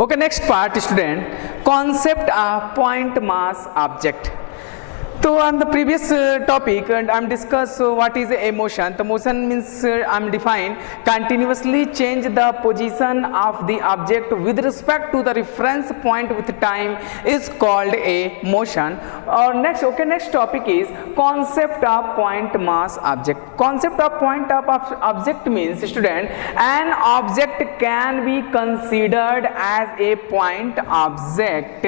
Okay, next part, student, concept of point mass object. So on the previous topic, and I'm discuss what is a motion. The motion means I'm define continuously change the position of the object with respect to the reference point with time is called a motion. Next topic is concept of point mass object. Concept of point of object means, student, an object can be considered as a point object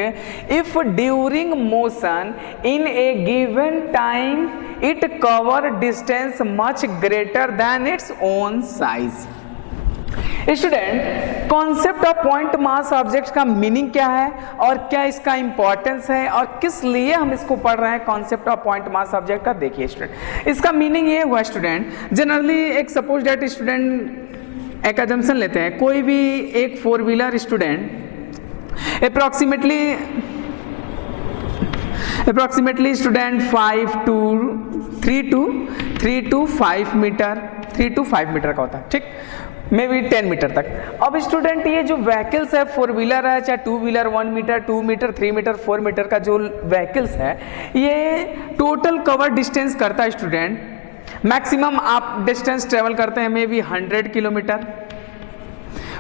if during motion in a given time it cover distance much greater than its own size. Student, concept of point mass object का meaning क्या है और क्या इसका importance है और किस लिए हम इसको पढ़ रहे हैं concept of point mass object का, देखिए स्टूडेंट, इसका मीनिंग ये हुआ स्टूडेंट, जनरली एक सपोज डेट स्टूडेंट एक एजम्पशन लेते हैं, कोई भी एक 4 wheeler student approximately student 3 to 5 meter का होता है, ठीक, मे बी 10 मीटर तक. अब स्टूडेंट ये जो व्हीकल्स है 4 व्हीलर है चाहे 2 wheeler 1 meter 2 meter 3 meter 4 meter का जो व्हीकल्स है ये टोटल कवर डिस्टेंस करता है स्टूडेंट, मैक्सिमम आप डिस्टेंस ट्रेवल करते हैं मे बी 100 किलोमीटर.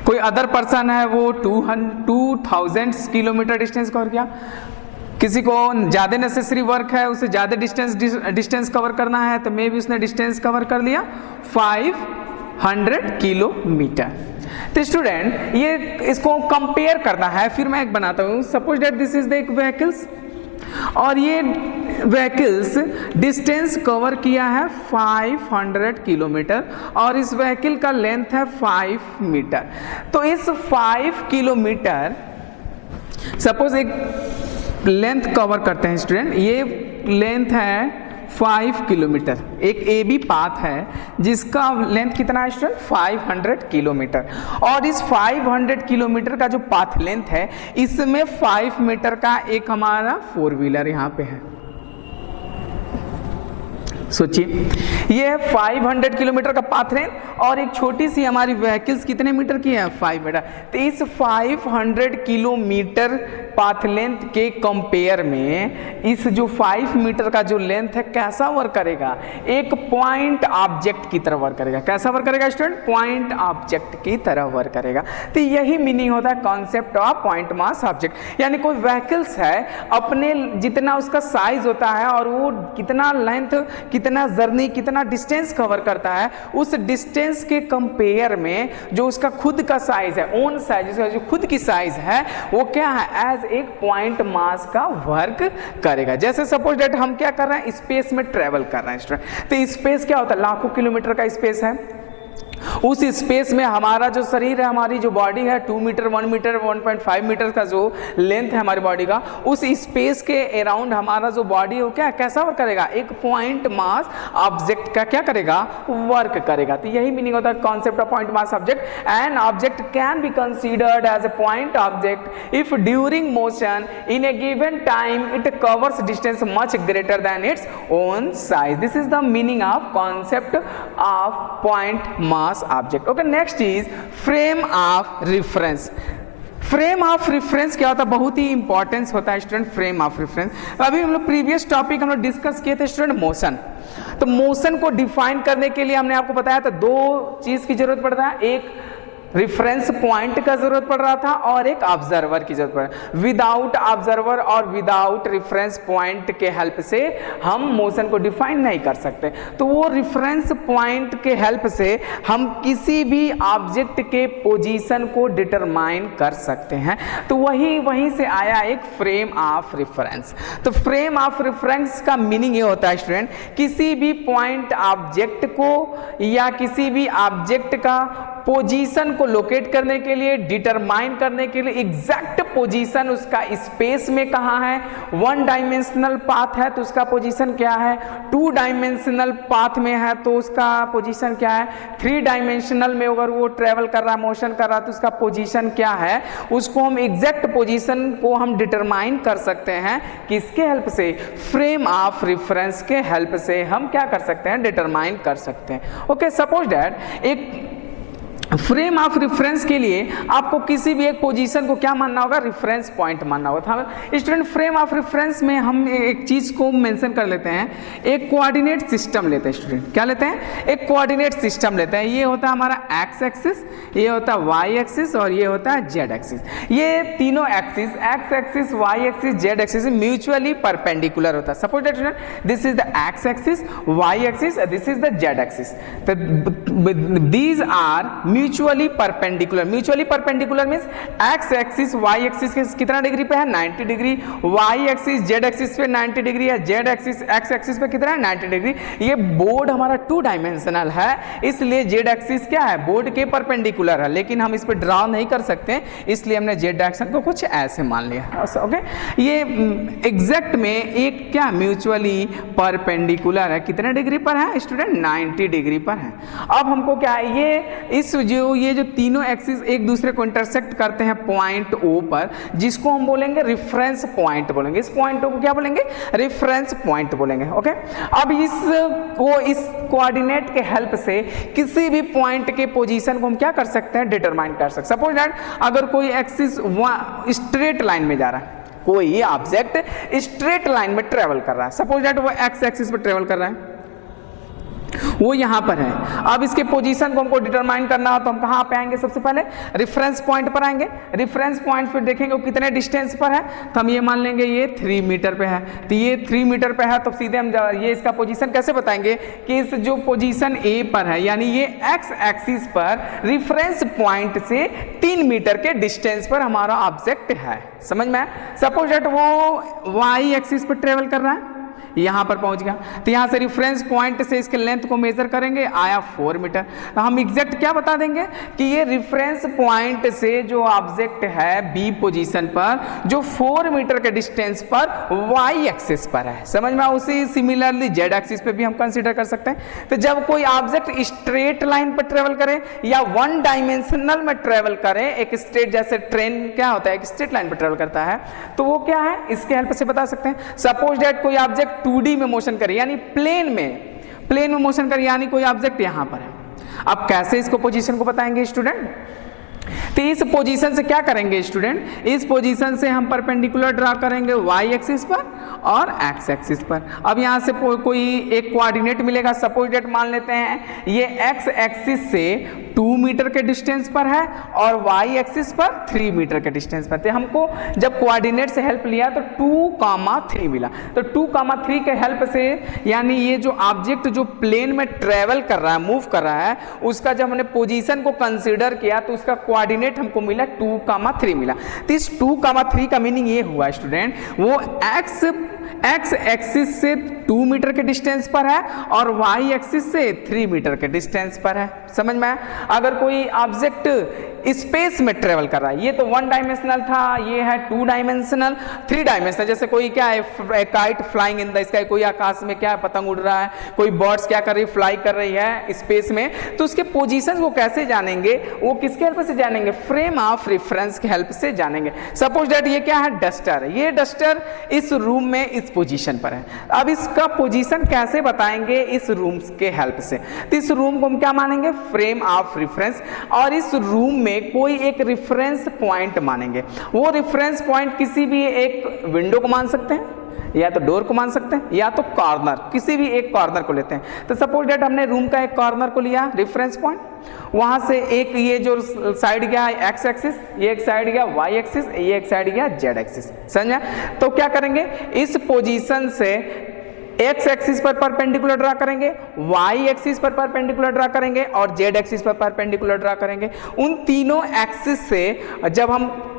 कोई अदर पर्सन है वो 2000 किलोमीटर डिस्टेंस कवर किया. किसी को ज़्यादा नेसेसरी वर्क है, उसे ज़्यादा डिस्टेंस कवर करना है तो मे बी उसने डिस्टेंस कवर कर लिया 500 किलोमीटर. तो स्टूडेंट ये इसको कंपेयर करना है, फिर मैं एक बनाता हूँ, suppose that this is the एक व्हीकल्स और ये व्हीकल्स डिस्टेंस कवर किया है 500 किलोमीटर और इस व्हीकल का लेंथ है 5 मीटर. तो इस 5 किलोमीटर सपोज एक लेंथ कवर करते हैं स्टूडेंट, ये लेंथ है 5 किलोमीटर, एक ए बी पाथ है जिसका लेंथ कितना है स्टूडेंट 500 किलोमीटर और इस 500 किलोमीटर का जो पाथ लेंथ है इसमें 5 मीटर का एक हमारा 4 व्हीलर यहाँ पे है. सोचिए ये है 500 किलोमीटर का पाथ लेंथ और एक छोटी सी हमारी व्हीकल्स कितने मीटर की है 5 मीटर. तो इस 500 किलोमीटर पाथ लेंथ के कंपेयर में इस जो 5 मीटर का जो लेंथ है कैसा वर्क करेगा, एक पॉइंट ऑब्जेक्ट की तरह वर्क करेगा. कैसा वर्क करेगा स्टूडेंट, पॉइंट ऑब्जेक्ट की तरह वर्क करेगा. तो यही मीनिंग होता है concept of point mass object. यानी कोई व्हीकल्स है अपने जितना उसका साइज होता है और वो कितना लेंथ कितना जर्नी कितना डिस्टेंस कवर करता है, उस डिस्टेंस के कंपेयर में जो उसका खुद का साइज है, ओन साइज, उसका जो खुद की साइज है वो क्या है, एज एक पॉइंट मास का वर्क करेगा. जैसे सपोज दैट हम क्या कर रहे हैं, स्पेस में ट्रेवल कर रहे हैं स्टूडेंट. तो स्पेस क्या होता है, लाखों किलोमीटर का स्पेस है. उस स्पेस में हमारा जो शरीर है, हमारी जो बॉडी है 2 मीटर 1 मीटर 1.5 मीटर का जो लेंथ है हमारी बॉडी का, उस स्पेस के अराउंड हमारा जो बॉडी हो क्या कैसा वर्क करेगा, एक पॉइंट मास ऑब्जेक्ट का क्या करेगा, वर्क करेगा. तो यही मीनिंग होता है concept of point mass object. An object can be considered as a point object if during motion in a given time it covers distance much greater than its own size. This is the meaning of concept of point mass object. Okay, next is frame of reference. Frame of reference क्या होता है, बहुत ही importance होता है student frame of reference. अभी हम लोग previous topic हम लोग डिस्कस किए थे स्टूडेंट मोशन. तो मोशन को डिफाइन करने के लिए हमने आपको बताया था 2 चीज की जरूरत पड़ता है, एक रिफरेंस पॉइंट का जरूरत पड़ रहा था और एक ऑब्जर्वर की जरूरत पड़. विदाउट ऑब्जर्वर और विदाउट रिफरेंस पॉइंट के हेल्प से हम मोशन को डिफाइन नहीं कर सकते. तो वो रिफरेंस पॉइंट के हेल्प से हम किसी भी ऑब्जेक्ट के पोजीशन को डिटरमाइन कर सकते हैं. तो वहीं से आया एक फ्रेम ऑफ रेफरेंस. तो फ्रेम ऑफ रेफरेंस का मीनिंग ये होता है स्टूडेंट, किसी भी पॉइंट ऑब्जेक्ट को या किसी भी ऑब्जेक्ट का पोजीशन को लोकेट करने के लिए, डिटरमाइन करने के लिए एग्जैक्ट पोजीशन उसका स्पेस में कहाँ है. 1 डायमेंशनल पाथ है तो उसका पोजीशन क्या है, 2 डायमेंशनल पाथ में है तो उसका पोजीशन क्या है, 3 डायमेंशनल में अगर वो ट्रेवल कर रहा है, मोशन कर रहा है तो उसका पोजीशन क्या है. उसको हम एग्जैक्ट पोजीशन को हम डिटरमाइन कर सकते हैं किसके हेल्प से, फ्रेम ऑफ रेफरेंस के हेल्प से हम क्या कर सकते हैं, डिटरमाइन कर सकते हैं. ओके, सपोज दैट एक फ्रेम ऑफ रेफरेंस के लिए आपको किसी भी एक पोजीशन को क्या मानना होगा, रेफरेंस पॉइंट मानना होगा। स्टूडेंट फ्रेम ऑफ रेफरेंस में हम एक चीज को मेंशन कर लेते हैं, एक कोऑर्डिनेट सिस्टम लेते हैं। स्टूडेंट क्या लेते हैं, एक कोऑर्डिनेट सिस्टम लेते हैं। ये होता है हमारा एक्स एक्सिस, ये होता है वाई एक्सिस और ये होता है जेड एक्सिस। ये तीनों axis, X axis, Y axis, Z axis mutually perpendicular होता है। Suppose that student this is the X axis, Y axis, this is the Z axis. तो these are mutually perpendicular. Mutually perpendicular means X axis Y axis के कितना degree पे है, 90 degree. Y axis Z axis पे 90 degree है। Z axis X axis पे कितना है, 90 डिग्री। ये बोर्ड हमारा 2 डायमेंशनल है, इसलिए जेड एक्सिस क्या है, बोर्ड के परपेंडिकुलर है, लेकिन हम इस पे ड्रा नहीं कर सकते, इसलिए हमने जेड डायरेक्शन को कुछ ऐसे मान लिया। ओके, ये एग्जैक्ट में एक क्या म्यूचुअली परपेंडिकुलर है, कितने डिग्री पर है स्टूडेंट, 90 डिग्री पर है। अब हमको क्या है, ये जो तीनों एक्सिस एक दूसरे को इंटरसेक्ट करते हैं पॉइंट ओ पर, जिसको हम बोलेंगे रेफरेंस पॉइंट बोलेंगे। इस पॉइंट ओ को क्या बोलेंगे, रेफरेंस पॉइंट बोलेंगे। ओके, अब इस कोऑर्डिनेट के हेल्प से किसी भी पॉइंट के पोजीशन को हम क्या कर सकते हैं, डिटरमाइन कर सकते हैं। सपोज दैट अगर कोई एक्सिस स्ट्रेट लाइन में जा रहा है, कोई ऑब्जेक्ट स्ट्रेट लाइन में ट्रेवल कर रहा है, सपोज दैट वो एक्स एक्सिस पर ट्रेवल कर रहा है, वो यहां पर है। अब इसके पोजीशन को हमको डिटरमाइन करना हो तो हम कहां पे आएंगे, सबसे पहले रेफरेंस पॉइंट पर आएंगे। रेफरेंस पॉइंट पर देखेंगे वो कितने डिस्टेंस पर है, तो हम ये मान लेंगे ये 3 मीटर पे है। तो ये 3 मीटर पे है, तो सीधे हम ये इसका पोजीशन कैसे बताएंगे कि इस जो पोजीशन ए पर है, यानी ये एक्स एक्सिस पर रेफरेंस पॉइंट से 3 मीटर के डिस्टेंस पर हमारा ऑब्जेक्ट है। समझ में? सपोज दैट वो वाई एक्सिस पर ट्रेवल कर रहा है, यहां पर पहुंच गया, तो यहां से रेफरेंस पॉइंट से इसके लेंथ को मेजर करेंगे, आया 4 मीटर। तो हम एग्जैक्ट क्या बता देंगे कि ये रेफरेंस पॉइंट से जो ऑब्जेक्ट है बी पोजीशन पर, जो 4 मीटर के डिस्टेंस पर वाई एक्सिस पर है। समझ में? उसी सिमिलरली जेड एक्सिस पे भी हम कंसीडर कर सकते हैं। तो जब कोई ऑब्जेक्ट स्ट्रेट लाइन पर ट्रेवल करे या 1 डायमेंशनल में ट्रेवल करे, एक स्ट्रेट, जैसे ट्रेन क्या होता है एक स्ट्रेट लाइन पर ट्रेवल करता है, तो वो क्या है, इसके हेल्प से बता सकते हैं। सपोज दैट कोई ऑब्जेक्ट 2D में मोशन करे, यानी प्लेन में मोशन करे, यानी कोई ऑब्जेक्ट यहां पर है। अब कैसे इसको पोजीशन को बताएंगे स्टूडेंट, तो इस पोजीशन से क्या करेंगे स्टूडेंट, इस पोजीशन से हम परपेंडिकुलर ड्रा करेंगे वाई एक्सिस पर और एक्स एक्सिस पर। अब यहां से कोई एक कोऑर्डिनेट मिलेगा, सपोज दैट मान लेते हैं ये एक्स एक्सिस से 2 मीटर के डिस्टेंस पर है और वाई एक्सिस पर 3 मीटर के डिस्टेंस पर। तो हमको जब कोऑर्डिनेट से हेल्प लिया तो 2,3 मिला। तो 2,3 के हेल्प से, यानी ये जो ऑब्जेक्ट जो प्लेन में ट्रेवल कर रहा है, मूव कर रहा है, उसका जब हमने पोजीशन को कंसीडर किया तो उसका कोऑर्डिनेट हमको मिला 2,3 मिला। तो इस 2,3 का मीनिंग ये हुआ स्टूडेंट, वो एक्स एक्सिस से 2 मीटर के डिस्टेंस पर है और वाई एक्सिस से 3 मीटर के डिस्टेंस पर है। समझ में? अगर कोई ऑब्जेक्ट स्पेस में ट्रेवल कर रहा है, ये तो 1 डायमेंशनल था, ये है 2 डायमेंशनल, 3 डायमेंशनल। जैसे कोई क्या है, kite flying in the sky, कोई आकाश में क्या है, पतंग उड़ रहा है, कोई बर्ड्स क्या कर रही है, फ्लाई कर रही है स्पेस में, तो उसके पोजीशन को कैसे जानेंगे, वो किसके हेल्प से जानेंगे, फ्रेम ऑफ रेफरेंस के हेल्प से जानेंगे। सपोज दैट ये क्या है, डस्टर है, ये डस्टर इस रूम में इस पोजीशन पर है। अब इसका पोजीशन कैसे बताएंगे, इस रूम के हेल्प से। तो इस रूम को हम क्या मानेंगे, फ्रेम ऑफ रेफरेंस, और इस रूम में कोई एक रेफरेंस पॉइंट मानेंगे। वो रेफरेंस पॉइंट किसी भी एक विंडो को मान सकते हैं, या तो डोर को मान सकते हैं, या तो कॉर्नर, किसी भी एक कॉर्नर को लेते हैं। तो सपोज दैट हमने रूम का एक कॉर्नर को लिया रेफरेंस पॉइंट, वहां से एक ये जो साइड गया एक्स एक्सिस, ये एक साइड गया वाई एक्सिस, ये एक साइड गया जेड एक्सिस। समझा? तो क्या करेंगे, इस पोजीशन से एक्स एक्सिस पर परपेंडिकुलर ड्रा करेंगे, वाई एक्सिस पर परपेंडिकुलर ड्रा करेंगे और जेड एक्सिस पर परपेंडिकुलर ड्रा करेंगे। उन तीनों एक्सिस से जब हम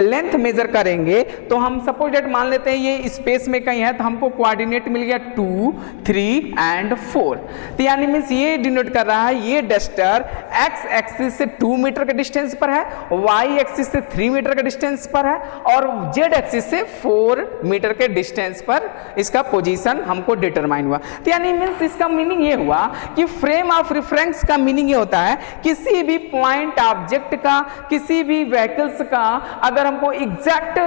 लेंथ मेजर करेंगे तो हम सपोज दैट मान लेते हैं ये स्पेस में कहीं है, तो हमको कोऑर्डिनेट मिल गया 2, 3 एंड 4। तो यानी मींस ये डिनोट कर रहा है ये डस्टर एक्स एक्सिस से 2 मीटर के डिस्टेंस पर है, वाई एक्सिस से 3 मीटर के डिस्टेंस पर है और जेड एक्सिस से 4 मीटर के डिस्टेंस पर इसका पोजीशन हमको डिटरमाइन हुआ। तो यानी मींस इसका मीनिंग ये हुआ कि फ्रेम ऑफ रेफरेंस का मीनिंग ये होता है किसी भी पॉइंट ऑब्जेक्ट का, किसी भी व्हीकल्स का अगर हमको एग्जैक्ट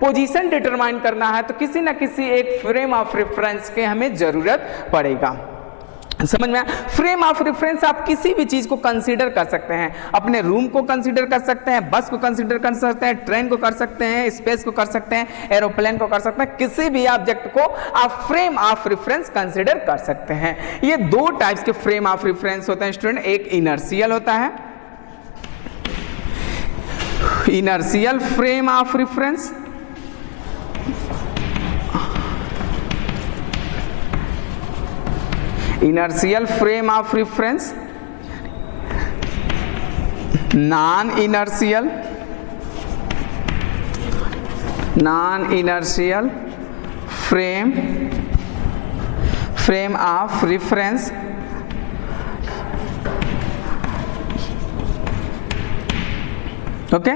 पोजीशन डिटरमाइन करना है तो किसी ना किसी एक फ्रेम ऑफ रेफरेंस के हमें जरूरत पड़ेगा। समझ में आया? फ्रेम ऑफ रेफरेंस आप किसी भी चीज को कंसीडर कर सकते हैं, अपने रूम को कंसीडर कर सकते हैं, बस को कंसीडर कर सकते हैं, ट्रेन को कर सकते हैं, स्पेस को कर सकते हैं, एरोप्लेन को कर सकते हैं, किसी भी ऑब्जेक्ट को आप फ्रेम ऑफ रेफरेंस कंसीडर कर सकते हैं। ये दो टाइप्स के फ्रेम ऑफ रेफरेंस होते हैं स्टूडेंट, एक इनर्शियल होता है, inertial frame of reference, inertial frame of reference, non-inertial frame of reference, okay.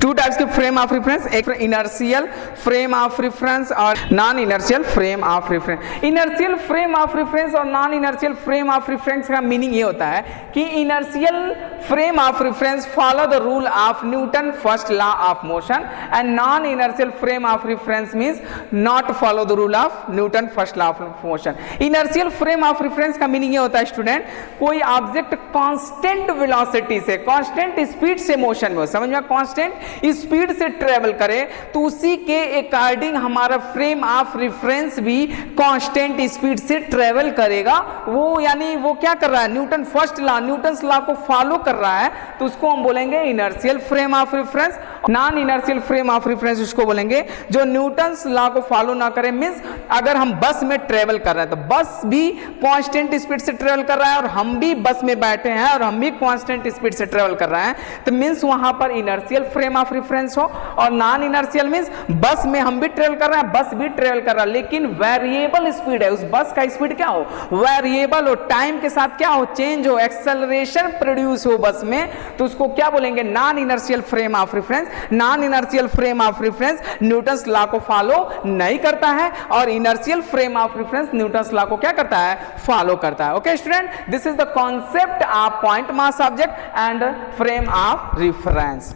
Two types के फ्रेम ऑफ रेफरेंस, एक इनर्शियल फ्रेम ऑफ रेफरेंस और non inertial frame of reference. Inertial frame of reference और non inertial frame of reference का meaning ये होता है कि inertial frame of reference follow the rule of Newton first law of motion and non inertial frame of reference means not follow the rule of Newton first law of motion. Inertial frame of reference का meaning ये होता है student, कोई object constant velocity से, constant speed से motion में, समझ में, कांस्टेंट स्पीड से ट्रेवल करे तो उसी के अकॉर्डिंग हमारा फ्रेम ऑफ रेफरेंस भी कांस्टेंट स्पीड से ट्रेवल करेगा। वो यानी वो क्या कर रहा है, Newton first law, Newton's law को फॉलो कर रहा है, तो उसको हम बोलेंगे inertial frame of reference. Non inertial frame of reference उसको बोलेंगे जो न्यूटन्स लॉ को फॉलो ना करे, मींस अगर हम बस में ट्रेवल कर रहे हैं तो बस भी कांस्टेंट स्पीड से ट्रेवल कर रहा है और हम भी बस में बैठे हैं और हम भी कांस्टेंट स्पीड से ट्रेवल कर रहे हैं, तो मींस वहां पर इनर्शियल फ्रेम ऑफ रेफरेंस हो। और नॉन इनर्शियल मींस बस में हम भी ट्रेवल कर रहे हैं, बस भी ट्रेवल कर रहा है, लेकिन वेरिएबल स्पीड है, उस बस का स्पीड क्या हो, वेरिएबल हो, टाइम के साथ क्या हो, चेंज हो, एक्सेलरेशन प्रोड्यूस हो बस में, तो उसको क्या बोलेंगे, non inertial frame of reference. Non inertial frame of reference Newton's law को फॉलो नहीं करता है और inertial frame of reference Newton's law को क्या करता है, फॉलो करता है। Okay student, this is the concept of point mass object and frame of reference.